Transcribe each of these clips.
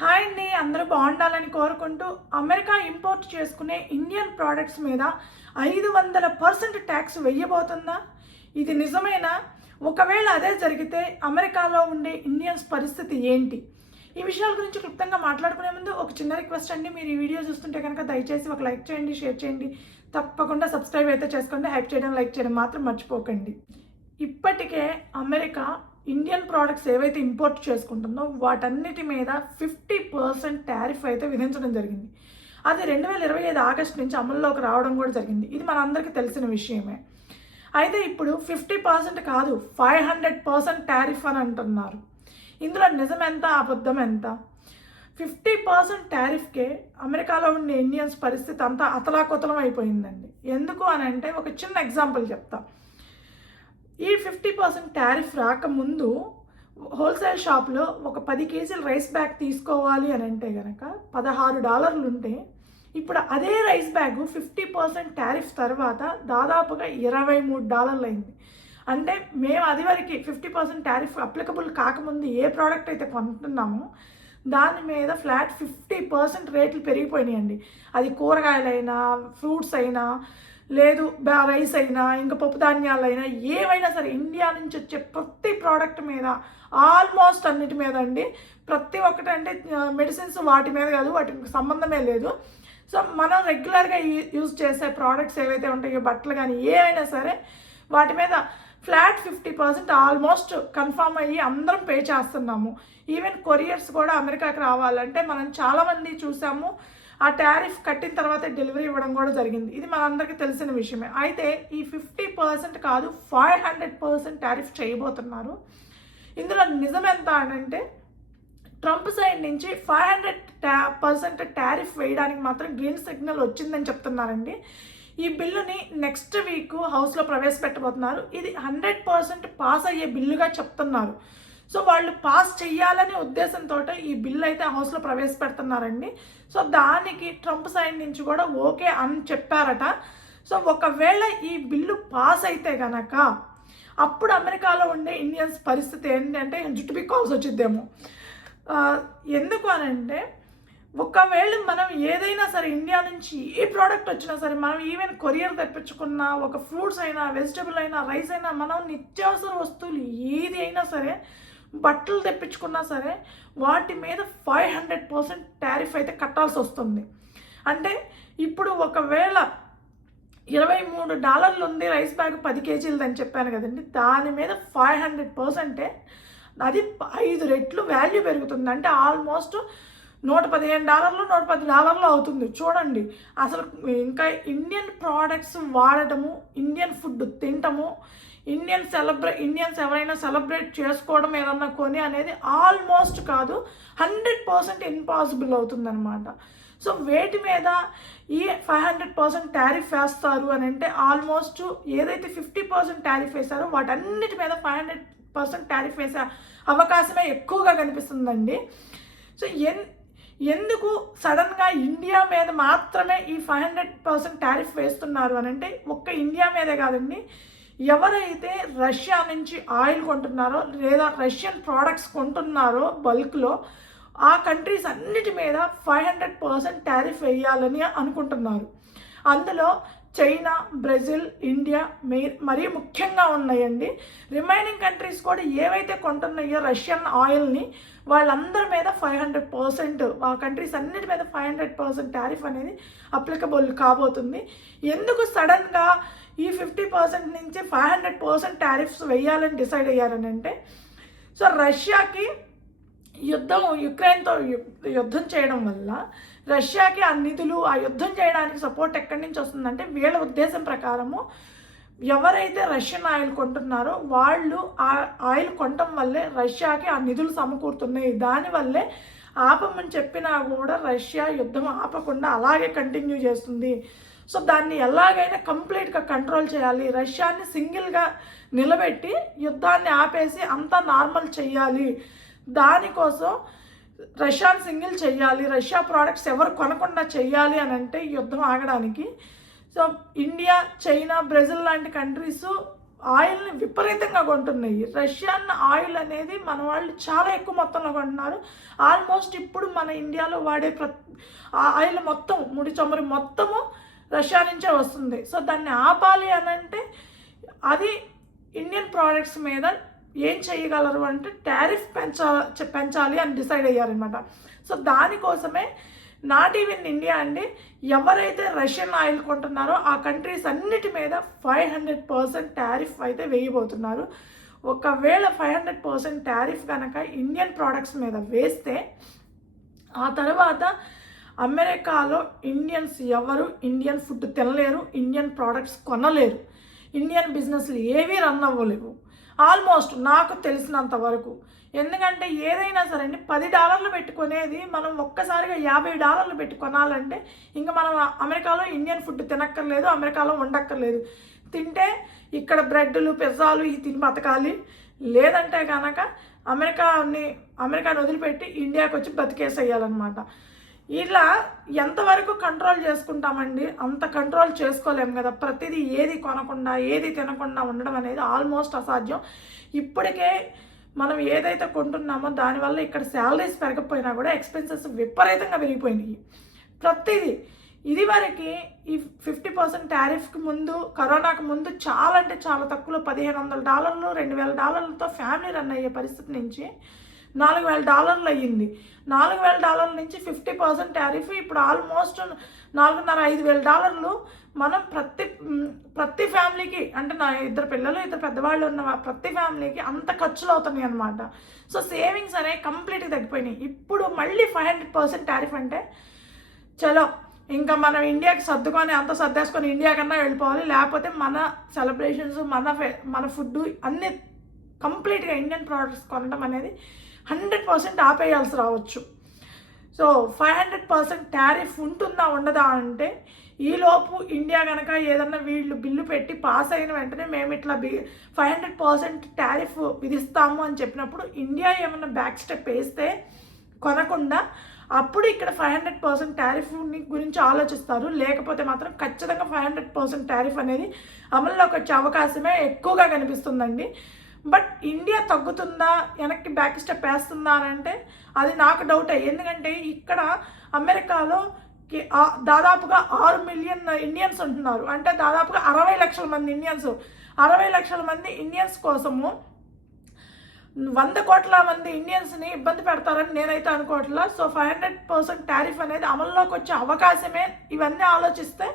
Hi అండి, అందరూ బాగుండాలని కోరుకుంటూ అమెరికా ఇంపోర్ట్ చేసుకునే ఇండియన్ ప్రోడక్ట్స్ మీద 500% ట్యాక్స్ వెయ్యబోతుందా? ఇది నిజమేనా? ఒకవేళ అదే జరిగితే అమెరికాలో ఉండే ఇండియన్స్ పరిస్థితి ఏంటి? ఈ విషయాల గురించి క్లుప్తంగా మాట్లాడుకునే ముందు ఒక చిన్న రిక్వెస్ట్ అండి. మీరు ఈ వీడియో చూస్తుంటే కనుక దయచేసి ఒక లైక్ చేయండి, షేర్ చేయండి, తప్పకుండా సబ్స్క్రైబ్ అయితే చేసుకోండి. హైప్ చేయడం, లైక్ చేయడం మాత్రం మర్చిపోకండి. ఇప్పటికే అమెరికా ఇండియన్ ప్రోడక్ట్స్ ఏవైతే ఇంపోర్ట్ చేసుకుంటుందో వాటన్నిటి మీద 50% టారిఫ్ అయితే విధించడం జరిగింది. అది 2025 ఆగస్టు నుంచి అమల్లోకి రావడం కూడా జరిగింది. ఇది మనందరికీ తెలిసిన విషయమే. అయితే ఇప్పుడు 50% కాదు, 500% టారిఫ్ అని అంటున్నారు. ఇందులో నిజం ఎంత, అబద్ధం ఎంత? 50% టారిఫ్కే అమెరికాలో ఉండే ఇండియన్స్ పరిస్థితి అంతా అతలాకుతలం అయిపోయిందండి. ఎందుకు అని అంటే ఒక చిన్న ఎగ్జాంపుల్ చెప్తా. ఈ 50% టారిఫ్ రాకముందు హోల్సేల్ షాప్లో ఒక 10 కేజీల రైస్ బ్యాగ్ తీసుకోవాలి అని అంటే కనుక $16 ఉంటే ఇప్పుడు అదే రైస్ బ్యాగ్ 50% టారిఫ్ తర్వాత దాదాపుగా $23 అయింది. అంటే మేము అది వరకు 50% టారిఫ్ అప్లికబుల్ కాకముందు ఏ ప్రోడక్ట్ అయితే కొంటున్నామో దాని మీద ఫ్లాట్ 50% రేట్లు పెరిగిపోయినాయండి. అది కూరగాయలైనా, ఫ్రూట్స్ అయినా, లేదు రైస్ అయినా, ఇంకా పప్పు ధాన్యాలైనా, ఏవైనా సరే ఇండియా నుంచి వచ్చే ప్రతి ప్రోడక్ట్ మీద, ఆల్మోస్ట్ అన్నిటి మీద అండి. ప్రతి ఒక్కటి అంటే మెడిసిన్స్ వాటి మీద కాదు, వాటికి సంబంధమే లేదు. సో మనం రెగ్యులర్గా యూజ్ చేసే ప్రోడక్ట్స్ ఏవైతే ఉంటాయో, బట్టలు కానీ ఏవైనా సరే వాటి మీద ఫ్లాట్ 50% ఆల్మోస్ట్ కన్ఫామ్ అయ్యి అందరం పే చేస్తున్నాము. ఈవెన్ కొరియర్స్ కూడా అమెరికాకి రావాలంటే మనం చాలామంది చూసాము, ఆ టారిఫ్ కట్టిన తర్వాత డెలివరీ ఇవ్వడం కూడా జరిగింది. ఇది మనందరికీ తెలిసిన విషయమే. అయితే ఈ 50% కాదు, 500% టారిఫ్ చేయబోతున్నారు. ఇందులో నిజం ఎంత అంటే ట్రంప్ సైడ్ నుంచి 500% టారిఫ్ వేయడానికి మాత్రం గ్రీన్ సిగ్నల్ వచ్చిందని చెప్తున్నారండి. ఈ బిల్లుని నెక్స్ట్ వీక్ హౌస్లో ప్రవేశపెట్టబోతున్నారు. ఇది 100% పాస్ అయ్యే బిల్లుగా చెప్తున్నారు. సో వాళ్ళు పాస్ చెయ్యాలనే ఉద్దేశంతో ఈ బిల్లు అయితే హౌస్లో ప్రవేశపెడుతున్నారండి. సో దానికి ట్రంప్ సైడ్ నుంచి కూడా ఓకే అని చెప్పారట. సో ఒకవేళ ఈ బిల్లు పాస్ అయితే కనుక అప్పుడు అమెరికాలో ఉండే ఇండియన్స్ పరిస్థితి ఏంటంటే జుట్టు పిక్కోవాల్సి వచ్చిద్దేమో. ఎందుకు అని అంటే ఒకవేళ మనం ఏదైనా సరే ఇండియా నుంచి ఏ ప్రోడక్ట్ వచ్చినా సరే, మనం ఈవెన్ కొరియర్ తెప్పించుకున్న ఒక ఫ్రూట్స్ అయినా, వెజిటబుల్ అయినా, రైస్ అయినా, మనం నిత్యావసర వస్తువులు ఏది అయినా సరే, బట్టలు తెప్పించుకున్నా సరే వాటి మీద 500% టారిఫ్ అయితే కట్టాల్సి వస్తుంది. అంటే ఇప్పుడు ఒకవేళ $23 ఉంది రైస్ బ్యాగ్ 10 కేజీలది అని చెప్పాను కదండి, దాని మీద 500% అది 5 రెట్లు వాల్యూ పెరుగుతుంది. అంటే ఆల్మోస్ట్ $115, $110 అవుతుంది. చూడండి, అసలు ఇంకా ఇండియన్ ప్రోడక్ట్స్ వాడటము, ఇండియన్ ఫుడ్ తినటము, ఇండియన్స్ ఎవరైనా సెలబ్రేట్ చేసుకోవడం ఏదన్నా కొని అనేది ఆల్మోస్ట్ కాదు, 100% ఇంపాసిబుల్ అవుతుందన్నమాట. సో వేటి మీద ఈ 500% టారిఫ్ వేస్తారు అని అంటే ఆల్మోస్ట్ ఏదైతే 50% టారిఫ్ వేశారో వాటన్నిటి మీద 500% టారిఫ్ వేసే అవకాశమే ఎక్కువగా కనిపిస్తుందండి. సో ఎందుకు సడన్గా ఇండియా మీద మాత్రమే ఈ 500% టారిఫ్ వేస్తున్నారు అని అంటే ఒక్క ఇండియా మీదే కాదండి, ఎవరైతే రష్యా నుంచి ఆయిల్ కొంటున్నారో లేదా రష్యన్ ప్రోడక్ట్స్ కొంటున్నారో బల్క్లో, ఆ కంట్రీస్ అన్నిటి మీద 500% టారిఫ్ వేయాలని అనుకుంటున్నారు. అందులో చైనా, బ్రెజిల్, ఇండియా మరీ ముఖ్యంగా ఉన్నాయండి. రిమైనింగ్ కంట్రీస్ కూడా ఏవైతే కొంటున్నాయో రష్యన్ ఆయిల్ని, వాళ్ళందరి మీద 500%, ఆ కంట్రీస్ అన్నిటి మీద 500% టారిఫ్ అనేది అప్లికబుల్ కాబోతుంది. ఎందుకు సడన్గా ఈ 50% నుంచి 500% టారిఫ్స్ వేయాలని డిసైడ్ అయ్యారని అంటే, సో రష్యాకి యుక్రెయిన్తో యుద్ధం చేయడం వల్ల రష్యాకి ఆ నిధులు, ఆ యుద్ధం చేయడానికి సపోర్ట్ ఎక్కడి నుంచి వస్తుందంటే వీళ్ళ ఉద్దేశం ప్రకారము ఎవరైతే రష్యన్ ఆయిల్ కొంటున్నారో వాళ్ళు ఆ ఆయిల్ కొనటం వల్లే రష్యాకి ఆ నిధులు సమకూరుతున్నాయి. దానివల్లే ఆపమని చెప్పినా కూడా రష్యా యుద్ధం ఆపకుండా అలాగే కంటిన్యూ చేస్తుంది. సో దాన్ని ఎలాగైనా కంప్లీట్గా కంట్రోల్ చేయాలి, రష్యాని సింగిల్గా నిలబెట్టి యుద్ధాన్ని ఆపేసి అంతా నార్మల్ చేయాలి. దానికోసం రష్యాని సింగిల్ చేయాలి, రష్యా ప్రోడక్ట్స్ ఎవరు కొనకుండా చేయాలి అని అంటే యుద్ధం ఆగడానికి. సో ఇండియా, చైనా, బ్రెజిల్ లాంటి కంట్రీస్ ఆయిల్ని విపరీతంగా కొంటున్నాయి. రష్యన్ ఆయిల్ అనేది మన వాళ్ళు చాలా ఎక్కువ మొత్తంలో కొంటున్నారు. ఆల్మోస్ట్ ఇప్పుడు మన ఇండియాలో వాడే ఆయిల్ మొత్తం ముడి చమురు మొత్తము రష్యా నుంచే వస్తుంది. సో దాన్ని ఆపాలి అని అంటే అది ఇండియన్ ప్రోడక్ట్స్ మీద ఏం చేయగలరు అంటే టారిఫ్ పెంచాలి అని డిసైడ్ అయ్యారనమాట. సో దానికోసమే నాట్ ఈవెన్ ఇండియా అండి, ఎవరైతే రష్యన్ ఆయిల్ కొంటున్నారో ఆ కంట్రీస్ అన్నిటి మీద 500% టారిఫ్ అయితే వేయబోతున్నారు. ఒకవేళ 500% టారిఫ్ కనుక ఇండియన్ ప్రోడక్ట్స్ మీద వేస్తే ఆ తర్వాత అమెరికాలో ఇండియన్స్ ఎవరు ఇండియన్ ఫుడ్ తినలేరు, ఇండియన్ ప్రోడక్ట్స్ కొనలేరు, ఇండియన్ బిజినెస్లు ఏవీ రన్ అవ్వలేవు ఆల్మోస్ట్ నాకు తెలిసినంత వరకు. ఎందుకంటే ఏదైనా సరే అండి $10 పెట్టుకునేది మనం ఒక్కసారిగా $50 పెట్టి కొనాలంటే ఇంకా మనం అమెరికాలో ఇండియన్ ఫుడ్ తినక్కర్లేదు, అమెరికాలో ఉండక్కర్లేదు. తింటే ఇక్కడ బ్రెడ్లు పిజ్జాలు ఇవి తిని బతకాలి, లేదంటే కనుక అమెరికాని వదిలిపెట్టి ఇండియాకి వచ్చి బతికేసేయాలన్నమాట. ఇలా ఎంతవరకు కంట్రోల్ చేసుకుంటామండి, అంత కంట్రోల్ చేసుకోలేము కదా. ప్రతిదీ ఏది కొనకుండా ఏది తినకుండా ఉండడం అనేది ఆల్మోస్ట్ అసాధ్యం. ఇప్పటికే మనం ఏదైతే కొంటున్నామో దానివల్ల ఇక్కడ శాలరీస్ పెరగకపోయినా కూడా ఎక్స్పెన్సెస్ విపరీతంగా పెరిగిపోయినాయి ప్రతిదీ. ఇది వరకు ఈ 50% టారిఫ్కి ముందు, కరోనాకు ముందు చాలా అంటే చాలా తక్కువలో $1,500 $2,000తో ఫ్యామిలీ రన్ అయ్యే పరిస్థితి నుంచి $4,000 అయ్యింది. $4,000 నుంచి 50% టారిఫ్ ఇప్పుడు ఆల్మోస్ట్ $4,500 మనం ప్రతి ఫ్యామిలీకి, అంటే నా 2 పిల్లలు 2 పెద్దవాళ్ళు ఉన్న ప్రతి ఫ్యామిలీకి అంత ఖర్చులు అవుతున్నాయి అనమాట. సో సేవింగ్స్ అనేవి కంప్లీట్గా తగ్గిపోయినాయి. ఇప్పుడు మళ్ళీ 500% టారిఫ్ అంటే చలో ఇంకా మనం ఇండియాకి సర్దుకొని అంత సర్దేసుకొని ఇండియా కన్నా వెళ్ళిపోవాలి, లేకపోతే మన సెలబ్రేషన్స్ మన ఫుడ్ అన్నీ కంప్లీట్గా ఇండియన్ ప్రోడక్ట్స్ కొనడం అనేది 100% ఆపేయాల్సి రావచ్చు. సో 500% టారిఫ్ ఉంటుందా ఉండదా అంటే ఈలోపు ఇండియా కనుక ఏదన్నా వీళ్ళు బిల్లు పెట్టి పాస్ అయిన వెంటనే మేము ఇట్లా 500% టారిఫ్ విధిస్తాము అని చెప్పినప్పుడు ఇండియా ఏమన్నా బ్యాక్ స్టెప్ వేస్తే కొనకుండా అప్పుడు ఇక్కడ 500% టారిఫ్ గురించి ఆలోచిస్తారు. లేకపోతే మాత్రం ఖచ్చితంగా 500% టారిఫ్ అనేది అమల్లోకి వచ్చే అవకాశమే ఎక్కువగా కనిపిస్తుందండి. బట్ ఇండియా తగ్గుతుందా, వెనక్కి బ్యాక్ స్టెప్ వేస్తుందా అని అంటే అది నాకు డౌటే. ఎందుకంటే ఇక్కడ అమెరికాలో దాదాపుగా 6 మిలియన్ ఇండియన్స్ ఉంటున్నారు. అంటే దాదాపుగా 60 లక్షల మంది ఇండియన్స్. 60 లక్షల మంది ఇండియన్స్ కోసము 100 కోట్ల మంది ఇండియన్స్ని ఇబ్బంది పెడతారని నేనైతే అనుకోవట్లా. సో 500% టారిఫ్ అనేది అమల్లోకి వచ్చే అవకాశమే, ఇవన్నీ ఆలోచిస్తే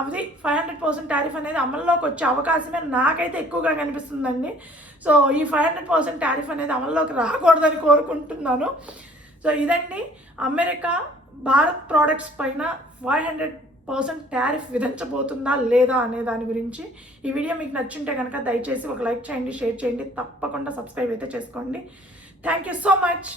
అది 500% టారిఫ్ అనేది అమల్లోకి వచ్చే అవకాశమే నాకైతే ఎక్కువగా కనిపిస్తుందండి. సో ఈ 500% టారిఫ్ అనేది అమల్లోకి రాకూడదని కోరుకుంటున్నాను. సో ఇదండి అమెరికా భారత్ ప్రోడక్ట్స్ పైన 500% టారిఫ్ విధించబోతుందా లేదా అనే దాని గురించి. ఈ వీడియో మీకు నచ్చుంటే కనుక దయచేసి ఒక లైక్ చేయండి, షేర్ చేయండి, తప్పకుండా సబ్స్క్రైబ్ అయితే చేసుకోండి. Thank you so much.